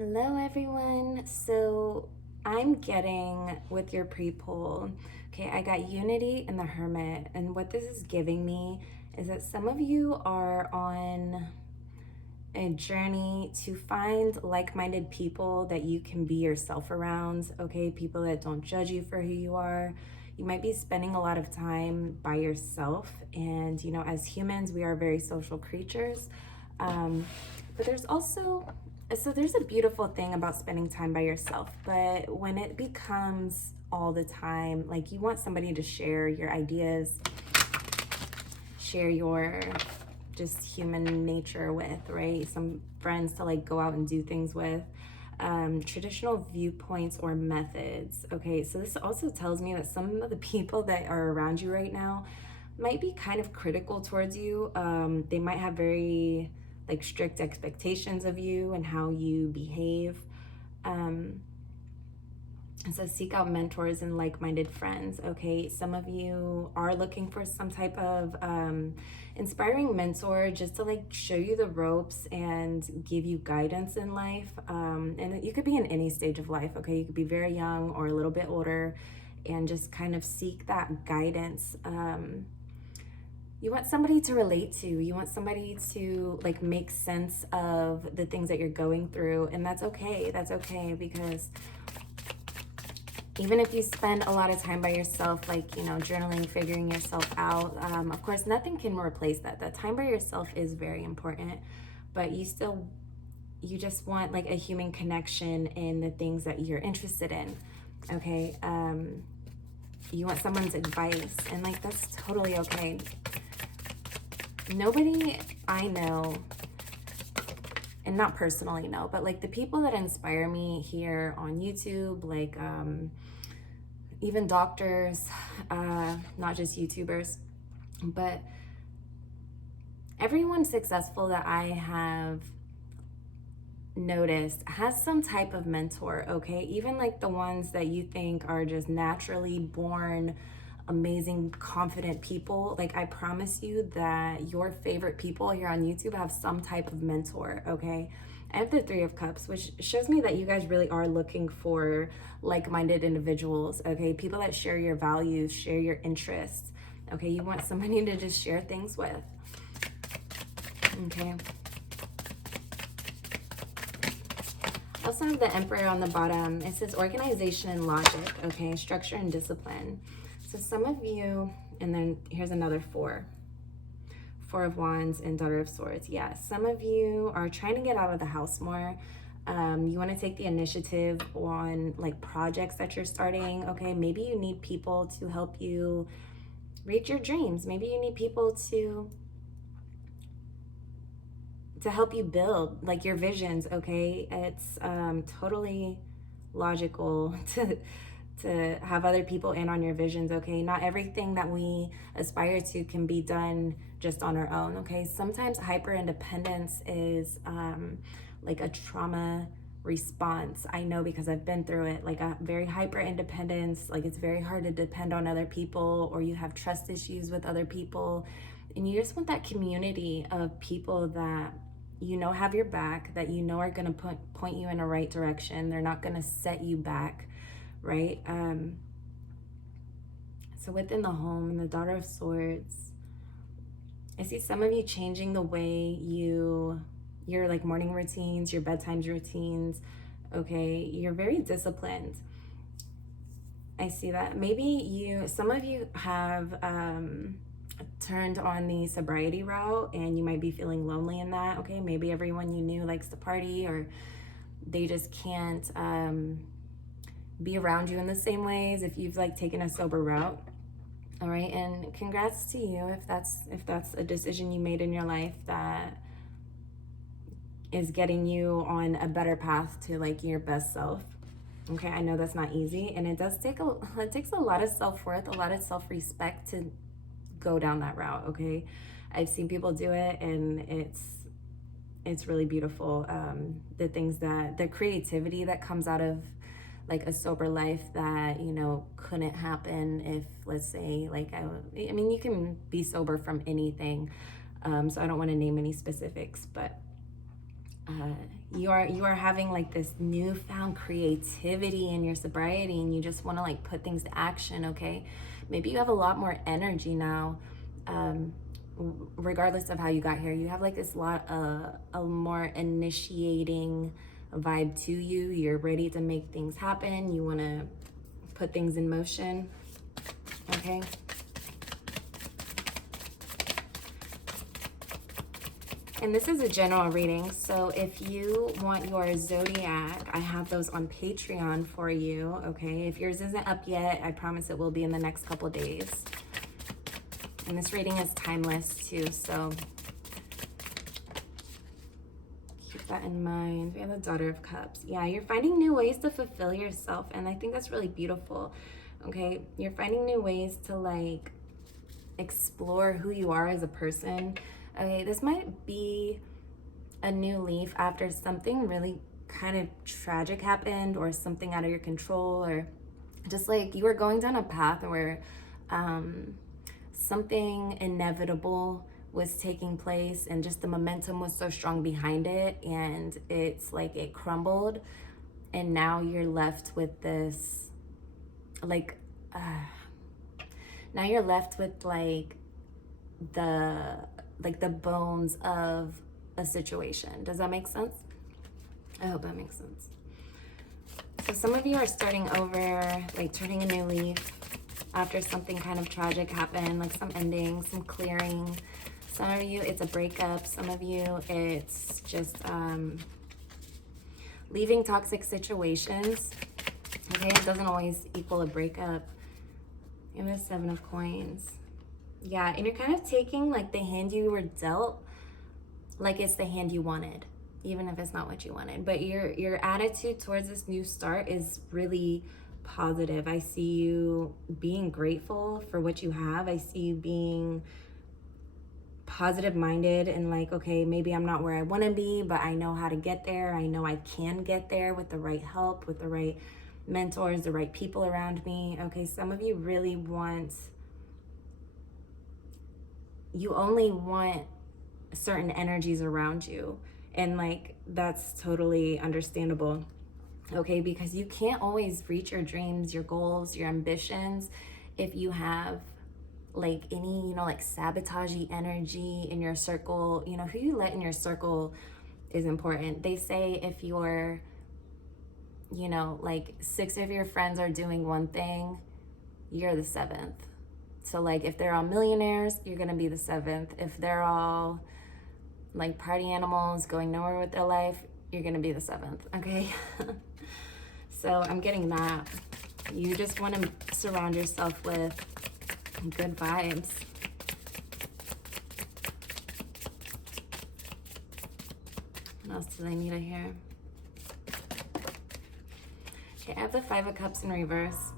Hello everyone. So I'm getting with your pre-poll, okay, I got Unity and the Hermit, and what this is giving me is that some of you are on a journey to find like-minded people that you can be yourself around, okay, people that don't judge you for who you are. You might be spending a lot of time by yourself, and as humans, we are very social creatures. But there's also there's a beautiful thing about spending time by yourself, but when it becomes all the time, like you want somebody to share your ideas, share your just human nature with, right? Some friends to like go out and do things with, traditional viewpoints or methods. Okay, so this also tells me that some of the people that are around you right now might be kind of critical towards you. They might have very like strict expectations of you and how you behave. So seek out mentors and like-minded friends. Okay, some of you are looking for some type of inspiring mentor just to like show you the ropes and give you guidance in life. And you could be in any stage of life. Okay, you could be very young or a little bit older, and just kind of seek that guidance. You want somebody to relate to. You want somebody to like make sense of the things that you're going through, and that's okay. That's okay, because even if you spend a lot of time by yourself, like, journaling, figuring yourself out, of course, nothing can replace that. That time by yourself is very important, but you just want like a human connection in the things that you're interested in, okay? You want someone's advice, and like, that's totally okay. Nobody I know, and not personally know, but like the people that inspire me here on YouTube, like even doctors, not just YouTubers, but everyone successful that I have noticed has some type of mentor, okay? Even like the ones that you think are just naturally born amazing, confident people, like I promise you that your favorite people here on YouTube have some type of mentor, okay? I have the Three of Cups, which shows me that you guys really are looking for like-minded individuals, okay? People that share your values, share your interests, okay? You want somebody to just share things with, okay? I also have the Emperor on the bottom. It says organization and logic, okay? Structure and discipline. So some of you, and then here's another Four of Wands and Daughter of Swords. Yeah, some of you are trying to get out of the house more. You want to take the initiative on like projects that you're starting, okay? Maybe you need people to help you reach your dreams. Maybe you need people to help you build like your visions, okay? It's totally logical to have other people in on your visions, okay? Not everything that we aspire to can be done just on our own, okay? Sometimes hyper independence is like a trauma response. I know, because I've been through it. Like a very hyper independence, like it's very hard to depend on other people, or you have trust issues with other people, and you just want that community of people that have your back, that are going to point you in the right direction. They're not going to set you back, right? So within the home, and the Daughter of Swords, I see some of you changing the way your like morning routines, your bedtime routines, okay? You're very disciplined. I see that. Maybe some of you have turned on the sobriety route, and you might be feeling lonely in that, okay? Maybe everyone you knew likes to party, or they just can't be around you in the same ways if you've like taken a sober route. All right, and congrats to you if that's a decision you made in your life that is getting you on a better path to like your best self. Okay, I know that's not easy, and it takes a lot of self-worth, a lot of self-respect to go down that route, okay? I've seen people do it, and it's really beautiful. The creativity that comes out of like a sober life that couldn't happen if, let's say, like I mean, you can be sober from anything, so I don't want to name any specifics, but you are having like this newfound creativity in your sobriety, and you just want to like put things to action. Okay, maybe you have a lot more energy now. Regardless of how you got here, you have like this lot a more initiating vibe to you. You're ready to make things happen. You want to put things in motion. Okay. And this is a general reading, so if you want your zodiac, I have those on Patreon for you, okay? If yours isn't up yet, I promise it will be in the next couple days. And this reading is timeless too, so keep that in mind. We have the Daughter of Cups. Yeah, you're finding new ways to fulfill yourself, and I think that's really beautiful, okay? You're finding new ways to like explore who you are as a person. Okay, this might be a new leaf after something really kind of tragic happened, or something out of your control, or just like you were going down a path where something inevitable was taking place, and just the momentum was so strong behind it, and it's like it crumbled, and now you're left with this like now you're left with like the bones of a situation. Does that make sense? I hope that makes sense. So some of you are starting over, like turning a new leaf after something kind of tragic happened, like some ending, some clearing. Some of you, it's a breakup. Some of you, it's just leaving toxic situations. Okay, it doesn't always equal a breakup. And the Seven of Coins. Yeah, and you're kind of taking like the hand you were dealt like it's the hand you wanted, even if it's not what you wanted. But your attitude towards this new start is really positive. I see you being grateful for what you have. I see you being positive minded and like, okay, maybe I'm not where I want to be, but I know how to get there. I know I can get there with the right help, with the right mentors, the right people around me. Okay, some of you really you only want certain energies around you, and like that's totally understandable, okay? Because you can't always reach your dreams, your goals, your ambitions if you have like any, you know, like sabotagey energy in your circle. You know, who you let in your circle is important. They say if you're, you know, like 6 of your friends are doing one thing, you're the 7th. So like if they're all millionaires, you're gonna be the 7th. If they're all like party animals going nowhere with their life, you're gonna be the 7th, okay? So I'm getting that. You just wanna surround yourself with good vibes. What else do they need to hear? Okay, I have the 5 of Cups in reverse.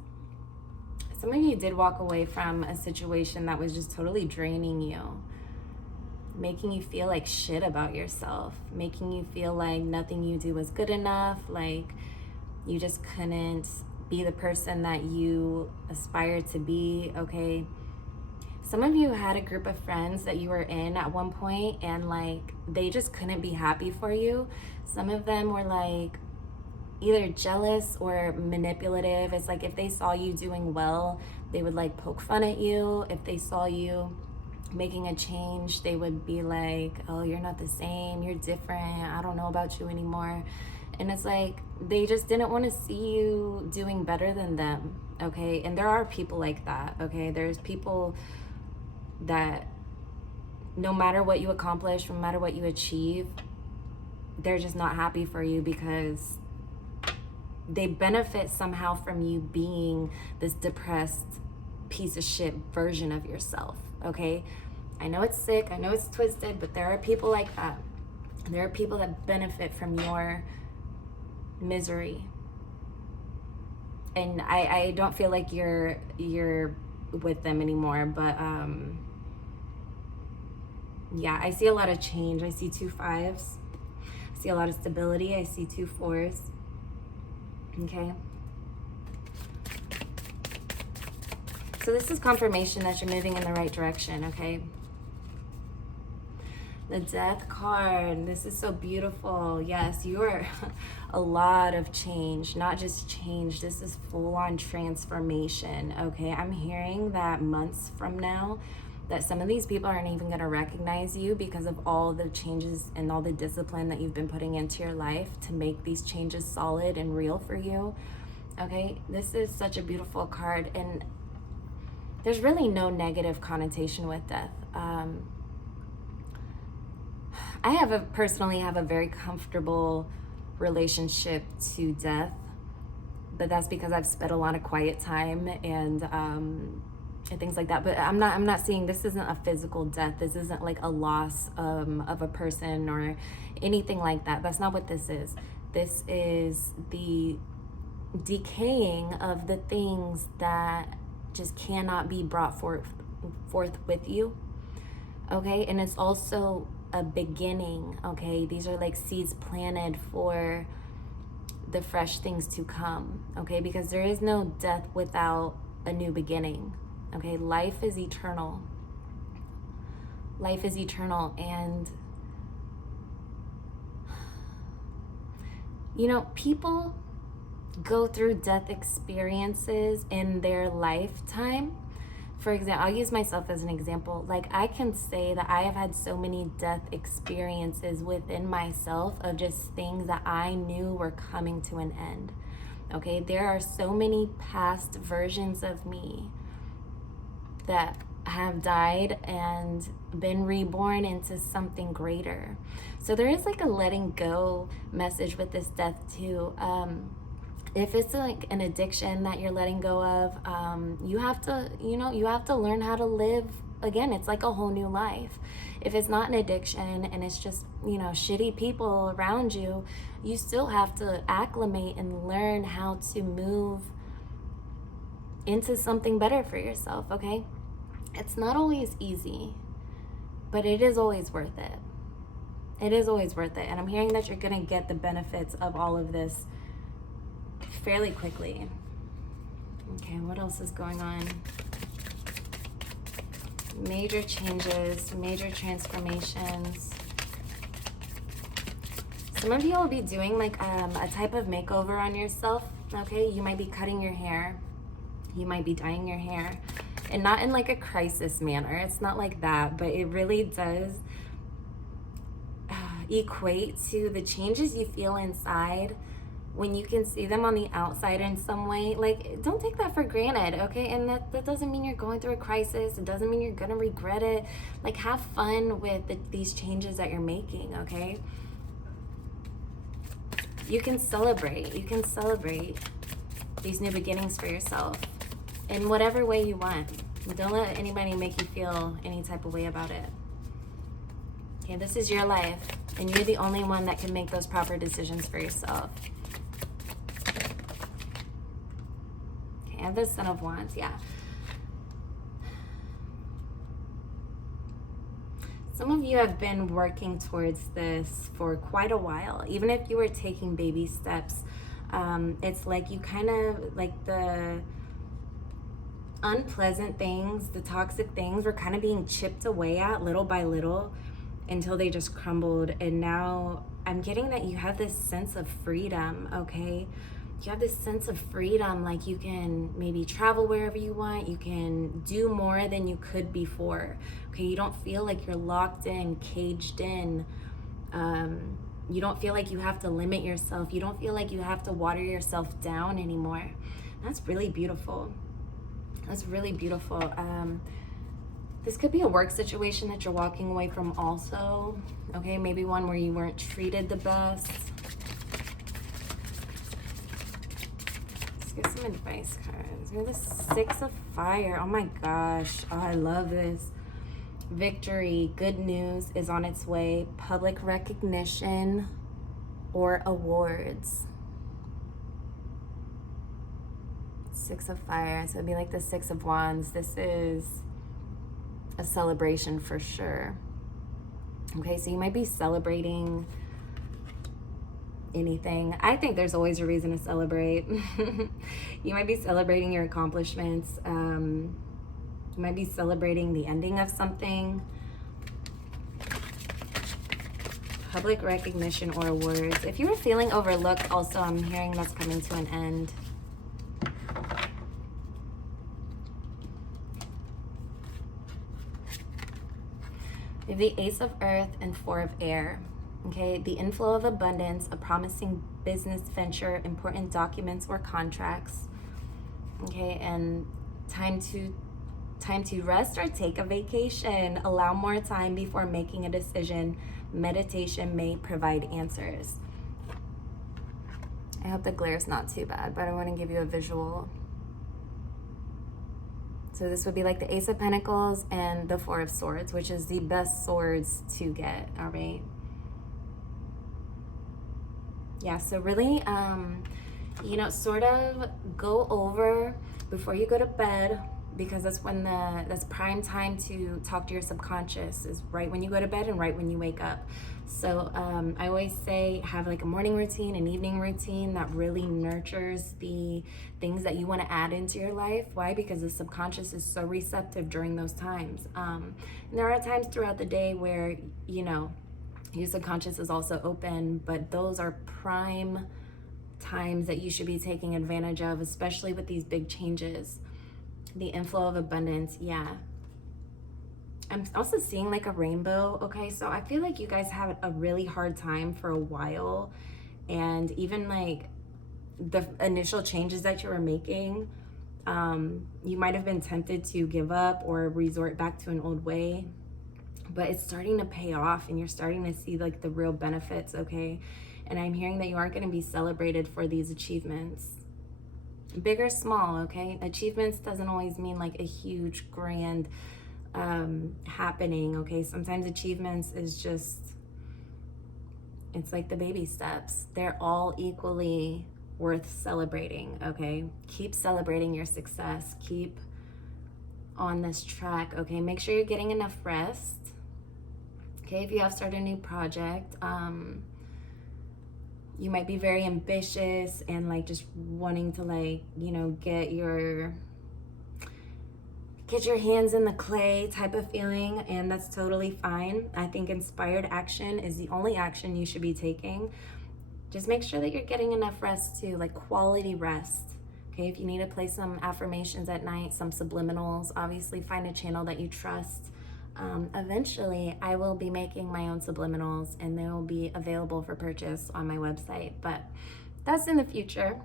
Some of you did walk away from a situation that was just totally draining you, making you feel like shit about yourself, making you feel like nothing you do was good enough, like you just couldn't be the person that you aspired to be, okay? Some of you had a group of friends that you were in at one point, and like they just couldn't be happy for you. Some of them were like either jealous or manipulative. It's like if they saw you doing well, they would like poke fun at you. If they saw you making a change, they would be like, oh, you're not the same, you're different, I don't know about you anymore. And it's like they just didn't want to see you doing better than them, okay? And there are people like that, okay? There's people that no matter what you accomplish, no matter what you achieve, they're just not happy for you because they benefit somehow from you being this depressed piece of shit version of yourself, okay? I know it's sick, I know it's twisted, but there are people like that. There are people that benefit from your misery. And I don't feel like you're with them anymore, but yeah, I see a lot of change. I see 2 5s. I see a lot of stability. I see 2 4s. Okay. So this is confirmation that you're moving in the right direction, okay? The Death card. This is so beautiful. Yes, you are a lot of change, not just change. This is full-on transformation, okay? I'm hearing that months from now, that some of these people aren't even going to recognize you because of all the changes and all the discipline that you've been putting into your life to make these changes solid and real for you, okay? This is such a beautiful card, and there's really no negative connotation with death. I personally have a very comfortable relationship to death, but that's because I've spent a lot of quiet time and things like that. But I'm not seeing, this isn't a physical death. This isn't like a loss of a person or anything like that. That's not what this is. This is the decaying of the things that just cannot be brought forth with you, okay? And it's also a beginning, okay? These are like seeds planted for the fresh things to come, okay? Because there is no death without a new beginning, okay? Life is eternal. Life is eternal. And you know, people go through death experiences in their lifetime. For example, I'll use myself as an example. Like, I can say that I have had so many death experiences within myself of just things that I knew were coming to an end. Okay, there are so many past versions of me that have died and been reborn into something greater. So there is like a letting go message with this death too. If it's like an addiction that you're letting go of, you have to, you have to learn how to live again. It's like a whole new life. If it's not an addiction and it's just, shitty people around you, you still have to acclimate and learn how to move into something better for yourself, okay? It's not always easy, but it is always worth it. It is always worth it. And I'm hearing that you're gonna get the benefits of all of this fairly quickly. Okay, what else is going on? Major changes, major transformations. Some of you will be doing like a type of makeover on yourself, okay? You might be cutting your hair. You might be dyeing your hair. And not in like a crisis manner. It's not like that, but it really does equate to the changes you feel inside when you can see them on the outside in some way. Like, don't take that for granted, okay? And that doesn't mean you're going through a crisis. It doesn't mean you're gonna regret it. Like, have fun with these changes that you're making, okay? You can celebrate. You can celebrate these new beginnings for yourself in whatever way you want. Don't let anybody make you feel any type of way about it. Okay, this is your life, and you're the only one that can make those proper decisions for yourself. I have the Son of Wands, yeah. Some of you have been working towards this for quite a while. Even if you were taking baby steps, it's like you kind of, like the unpleasant things, the toxic things were kind of being chipped away at little by little until they just crumbled. And now I'm getting that you have this sense of freedom, okay? You have this sense of freedom, like you can maybe travel wherever you want, you can do more than you could before, okay? You don't feel like you're locked in, caged in. You don't feel like you have to limit yourself. You don't feel like you have to water yourself down anymore. That's really beautiful. That's really beautiful. This could be a work situation that you're walking away from also, okay? Maybe one where you weren't treated the best. Let's get some advice cards. We're the Six of Fire. Oh my gosh. Oh, I love this. Victory, good news is on its way. Public recognition or awards. Six of Fire. So it'd be like the Six of Wands. This is a celebration for sure. Okay, so you might be celebrating anything. I think there's always a reason to celebrate. You might be celebrating your accomplishments. You might be celebrating the ending of something. public recognition or awards. If you were feeling overlooked, also, I'm hearing that's coming to an end. We have the Ace of Earth and Four of Air. Okay, the inflow of abundance, a promising business venture, important documents or contracts. Okay, and time to rest or take a vacation. Allow more time before making a decision. Meditation may provide answers. I hope the glare is not too bad, but I want to give you a visual. So this would be like the Ace of Pentacles and the Four of Swords, which is the best swords to get, all right? Yeah, so really, you know, sort of go over before you go to bed, because that's when that's prime time to talk to your subconscious, is right when you go to bed and right when you wake up. So I always say have like a morning routine, an evening routine that really nurtures the things that you want to add into your life. Why? Because the subconscious is so receptive during those times. And there are times throughout the day where, you know, your subconscious is also open, but those are prime times that you should be taking advantage of, especially with these big changes. The inflow of abundance, yeah. I'm also seeing like a rainbow, okay? So I feel like you guys have a really hard time for a while, and even like the initial changes that you were making, you might have been tempted to give up or resort back to an old way, but it's starting to pay off and you're starting to see like the real benefits, okay? And I'm hearing that you aren't going to be celebrated for these achievements. Big or small, okay? Achievements doesn't always mean like a huge grand happening, okay? Sometimes achievements is just, it's like the baby steps. They're all equally worth celebrating, okay? Keep celebrating your success. Keep on this track, okay? Make sure you're getting enough rest, okay? If you have started a new project, you might be very ambitious and like just wanting to like, you know, get your hands in the clay type of feeling, and that's totally fine. I think inspired action is the only action you should be taking. Just make sure that you're getting enough rest too, like quality rest. Okay, if you need to play some affirmations at night, some subliminals, obviously find a channel that you trust. Eventually, I will be making my own subliminals and they will be available for purchase on my website, but that's in the future.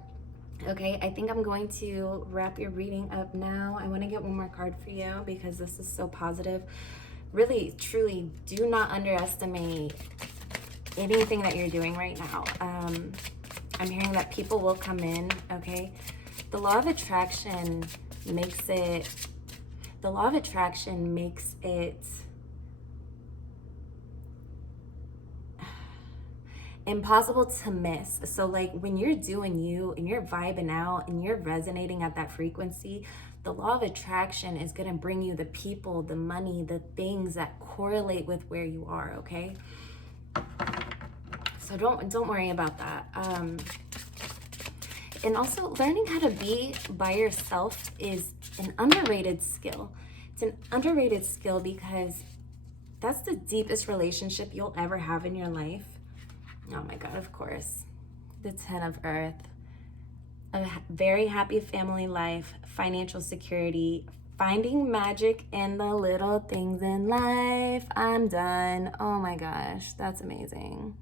Okay, I think I'm going to wrap your reading up now. I want to get one more card for you because this is so positive. Really, truly, do not underestimate anything that you're doing right now. I'm hearing that people will come in, okay? The law of attraction makes it impossible to miss. So like when you're doing you and you're vibing out and you're resonating at that frequency, the law of attraction is going to bring you the people, the money, the things that correlate with where you are, okay? So don't worry about that. And also, learning how to be by yourself is an underrated skill. It's an underrated skill because that's the deepest relationship you'll ever have in your life. Oh my God, of course. The Ten of Earth. A very happy family life, financial security, finding magic in the little things in life. I'm done. Oh my gosh, that's amazing.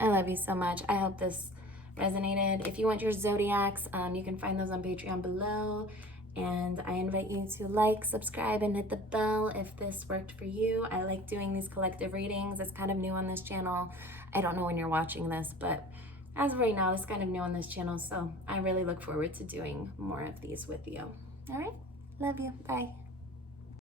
I love you so much. I hope this resonated. If you want your zodiacs, you can find those on Patreon below. And I invite you to like, subscribe, and hit the bell if this worked for you. I like doing these collective readings. It's kind of new on this channel. I don't know when you're watching this, but as of right now, it's kind of new on this channel. So I really look forward to doing more of these with you. All right. Love you. Bye.